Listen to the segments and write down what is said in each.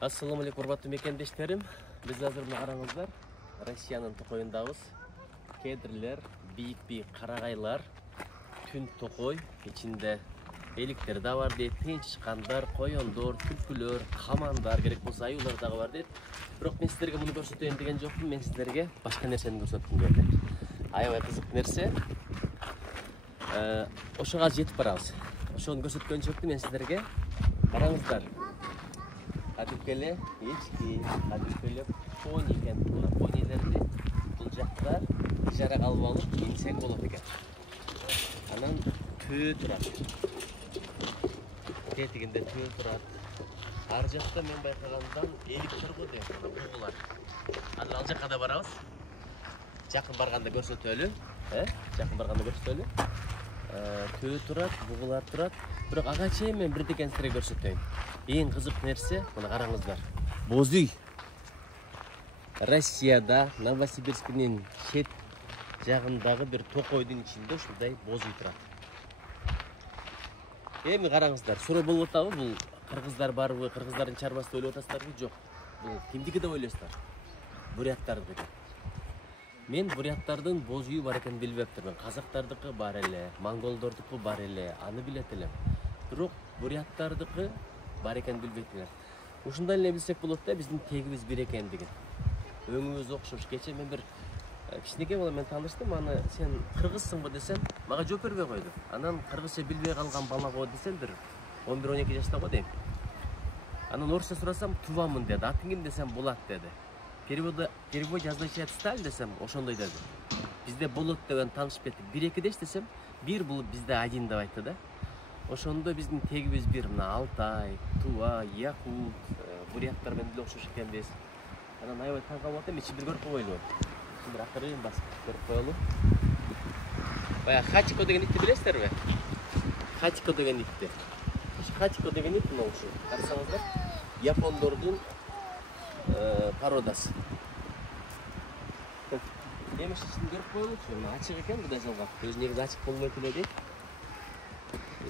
Assalamu alaikum урматтуу мекендештерим. Биз азыр мына караңыздар, Россиянын токойундабыз. Кедрлер, бийик карагайлар, түн токой, ичинде эликтер да бар дейт, тынчышкандар, коёндор, түлкүлөр, камандар, керек болсо аюулар дагы бар дейт. Бирок мен сиздерге муну көрсөтөйүн деген жокмун, мен сиздерге башка нерсени көрсөткүм келди. Аябай кызык нерсе. Ошого жетип барабыз. Ошону көрсөткөнчө мен сиздерге караңыздар. Кадыкеле, ечки, кадыкеле пони экен. Мына понилерди бул жакта ижарага алып алып минсең болот экен. Анан төө турат. Тетигинде төө турат. Ар жакта мен байкагандай эликтер го дейм, бугулар. Азыр ал жакка да барабыз. Жакын барганда көрсөтөлү, Жакын барганда көрсөтөлү. Төө турат, бугулар турат. Бирок ага чейин мен бирдекен сиздерге көрсөтөйүн. Эң кызык нерсе, мына караңыздар. Боз үй. Россияда, Новосибирскинин чет жагындагы бир токойдун ичинде ушундай боз үй турат. Эми караңыздар, суроо болуп атабы, бул кыргыздар барбы, кыргыздардын чарбасы ойлоп атасыздарбы? Жок. Бул кимдики деп ойлойсуздар? Буряттардыкы экен. Мен буряттардын боз үйү бар экенин билбептирмин. Казактардыкы бар эле, монголдордуку бар эле, аны билет элем. Бирок буряттардыкы бар экенин билбейтмин. Ушундай эле билсек болот да, биздин тегибиз бир экендигин. Өңүбүз окшош. Кече мен бир кичинекей бала менен тааныштым, аны сен кыргызсыңбы десем, мага жооп бербей койду. Анан кыргызча билбей калган бала го десем, бир 11-12 жашта го дейм. Анан орусча сурасам, тувамын деди. Атың ким десем, Болот деди. Перевод означает сталь десем, ошондой деди. Бизде Болот деген таанышып кеттик. 1-2 деш десем, бир бул бизде один деп айтты да. Ошондо биздин тегибиз бир, мына Алтай, Тува, Якут, буряттар менен деле окшош экенбиз. Анан аябай таң калып атам, ичи бир көрүп койгойлу. Бир акырын басып көрүп коелу. Бая Хатико деген итти билесиздерби? Хатико деген итти. Хатико деген ит мына ушу. Карасаңыздар, япондордун пародасы. Эми ичин көрүп коелучу, мына ачык экен Кудай салган. Өзү негизи ачык болбойт эле дейт.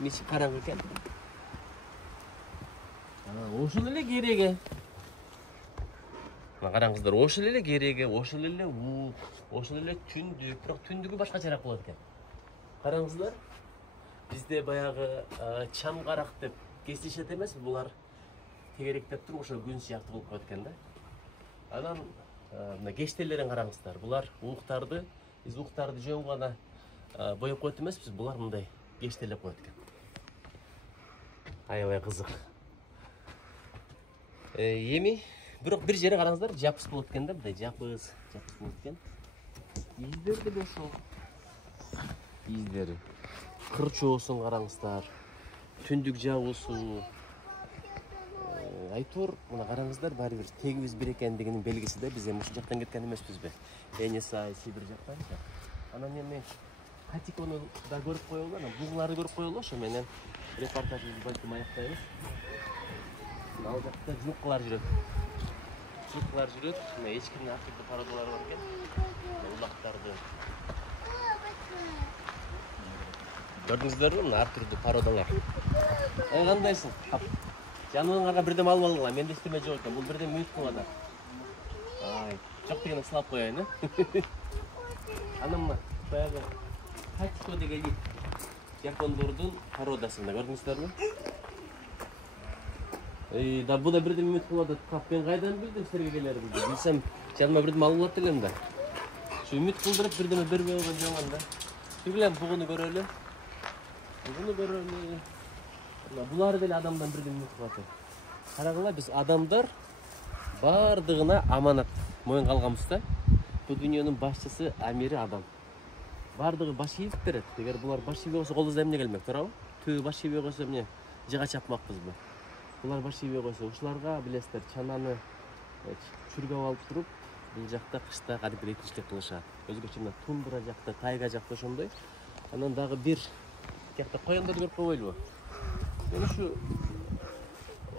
Ичи караңгы экен. Ошол эле кереги. Мына караңыздар, ошол эле кереги, ошол эле уук, ошол эле түндүк, бирок түндүгү башкачараак болот экен. Караңыздар, бизде баягы чам карак деп кесилишет эмеспи, булар тегеректеп туруп ошо күн сыяктуу болуп коет экен да. Анан мына кештелерин караңыздар, булар ууктарды, биз ууктарды жөн гана боеп коет эмеспиз, булар мындай кештелеп коет экен. Аябай кызык. Эми бирок бир жери караңыздар, жапыс болот экен да, мындай жапыс болот экен. Издери деле ошол. Издери. Кырчоосун караңыздар. Түндүк жабуусу. Айтор, мына караңыздар, баары бир тегибиз бир экендигинин белгиси да, биз эми ушул жактан кеткен эмеспизби? Энисай, Сибир жактан. Анан эми Хатикону да көрүп коелу, анан бугуларды көрүп коелу, ошо менен репортажыбызды балким аяктайбыз. Ал жакта жылкылар жүрөт. Мына эчкинин ар түрдүү пародалары бар экен. Улактарды. Көрдүңүздөрбү, мына ар түрдүү пародалар. Кандайсың? Жаныңарга бирдеме алып алгыла, менде эчтеме жок экен. Бул бирдеме үмүт кылып атат. Жок дегенде сылап коеюн, Анан мына баягы Хатико деген ит. Япондордун пародасы, мына көрдүңүздөрбү? Да бу да бирдеме үмүт кылып атат. Мен кайдан билдим силерге келеримди? Билсем, жаныма бирдеме алып алат элем да. Ушу үмүт кылдырып бирдеме бербей койгон жаман да. Түгүлем бугуну көрөлү. Булар деле адамдан бирдеме үмүт кылып атат. Карагыла, биз адамдар бардыгына аманат моюнга алганбыз да. Бул дүйнөнүн башчысы, амири адам. Бардыгы баш ийип берет. Эгер булар баш ийбей койсо, колубузда эмне келмек, туурабы? Төө баш ийбей койсо, эмне жыга чапмакпызбы? Булар баш ийбей койсо, ушуларга билесиздер, чананы чүргөп алып туруп, бул жакта кышта кадимки тиричилик кылышат. Өзгөчө мына тундра жакта, тайга жакта ошондой. Анан дагы бир жакта коёндорду көрүп койбойлубу? Мен ушу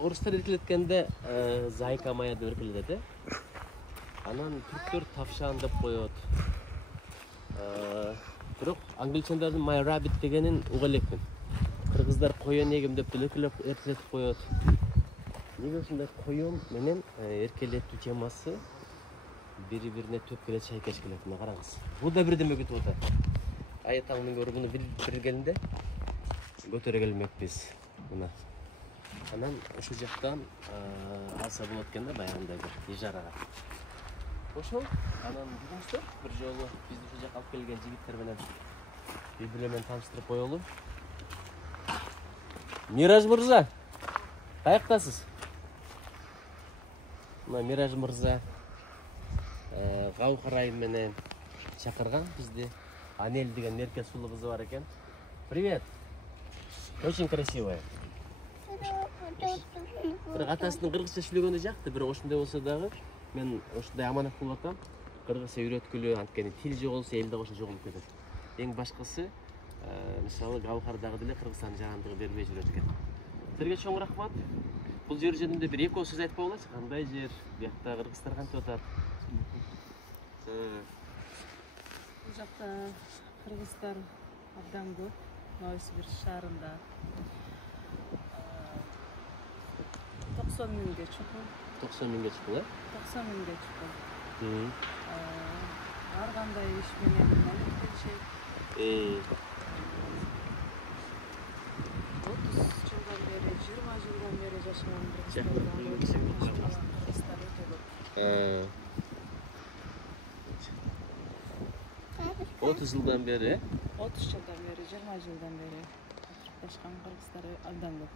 орустар эркелеткенде зайка мая деп эркелетет, Анан түрктөр тавшан деп коет. Бирок англичандардын my rabbit дегенин уга элекмин. Кыргыздар коен эгем деп деле эркелетип коет. Неге ушундай коём менен эркелетүү темасы бири-бирине төп келет шайкаш келет. Мына караңыз. Бул да бирдеме күтүп атат. Аятаңдын көрүп муну билгенде көтөрө келмекпиз. Мына. Анан ушул жактан алса болот экен да баягындай бир ижарага. Ошол анан бүгүнчө бир жолу бизди ушул жакка алып келген жигиттер менен бири-бири менен тааныштырып коелу. Мираж мырза, каяктасыз? Мына Мираж мырза Гаухар айым менен чакырган бизди. Анель деген мерке сулуу кызы бар экен. Привет. Очень красивая. Бирок атасынын кыргызча сүйлөгөнү жакты, бирок ошондой болсо дагы мен ошондой аманат кылып атам. Кыргызча үйрөткүлө, анткени тил жоголсо эл дагы ошо жоголуп кетет. Эң башкысы мисалы Гаухар дагы деле Кыргызстандын жагандыгы бербей жүрөт экен. Силерге чоң рахмат. Бул жер жөнүндө бир эки сөз айтпай болочу. Кандай жер? Биякта кыргыздар кантип атат? Бул жакта кыргыздар абдан көп. Новосибирск шаарында 90 миңге чукул. 90 миңге чукул, 90 миңге чукул. Ар кандай иш менен алектенишет. 30 жылдан бери, 20 жылдан бери жашаган кыргыздар өтө көп. 30 жылдан бери, 30 жылдан бери, 20 жылдан бери жашаган кыргыздар абдан көп.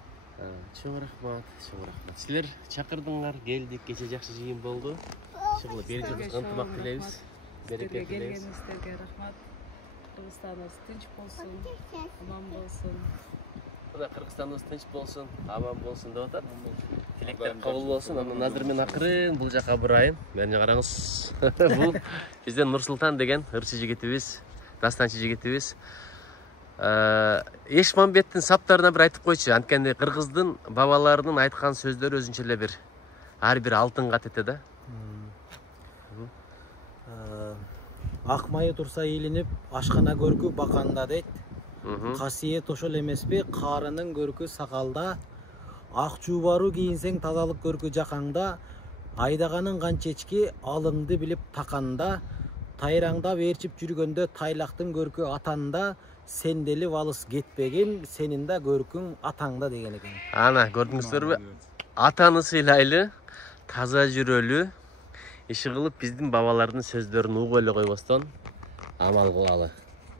Чоң рахмат, чоң рахмат. Силер чакырдыңар, келдик, кече жакшы жыйын болду. Иншалла бери жылга ынтымак тилейбиз. Береке тилейбиз. Келгениңиздерге рахмат. Кыргызстаныбыз тынч болсун, аман болсун. Мына Кыргызстаныбыз тынч болсун, аман болсун деп атат. Тилектер кабыл болсун. Анан азыр мен акырын бул жака бурайын. Мени караңыз. Бул бизден Нурсултан деген ырчы жигитибиз, дастанчы жигитибиз. Эшмамбеттин саптарына бир айтып койчу. Анткени кыргыздын бабаларынын айткан сөздөрү өзүнчө эле бир ар бир алтынга тете да. Ак майы турса илинип, ашкана көркү баканда дейт. Касиет ошол эмеспи? Карынын көркү сакалда, ак чубару кийинсең тазалык көркү жакаңда, айдаганын канчечки алыңды билип таканда, тайраңдап ээрчип жүргөндө тайлактын көркү атанда, сен делип алыс кетпеген, сенин да көркүң атаңда деген экен. Ана көрдүңүздөрбү? Атаны сыйлайлы, таза жүрөлү, иши кылып биздин бабалардын сөздөрүн угуп эле койбостон амал кылалы.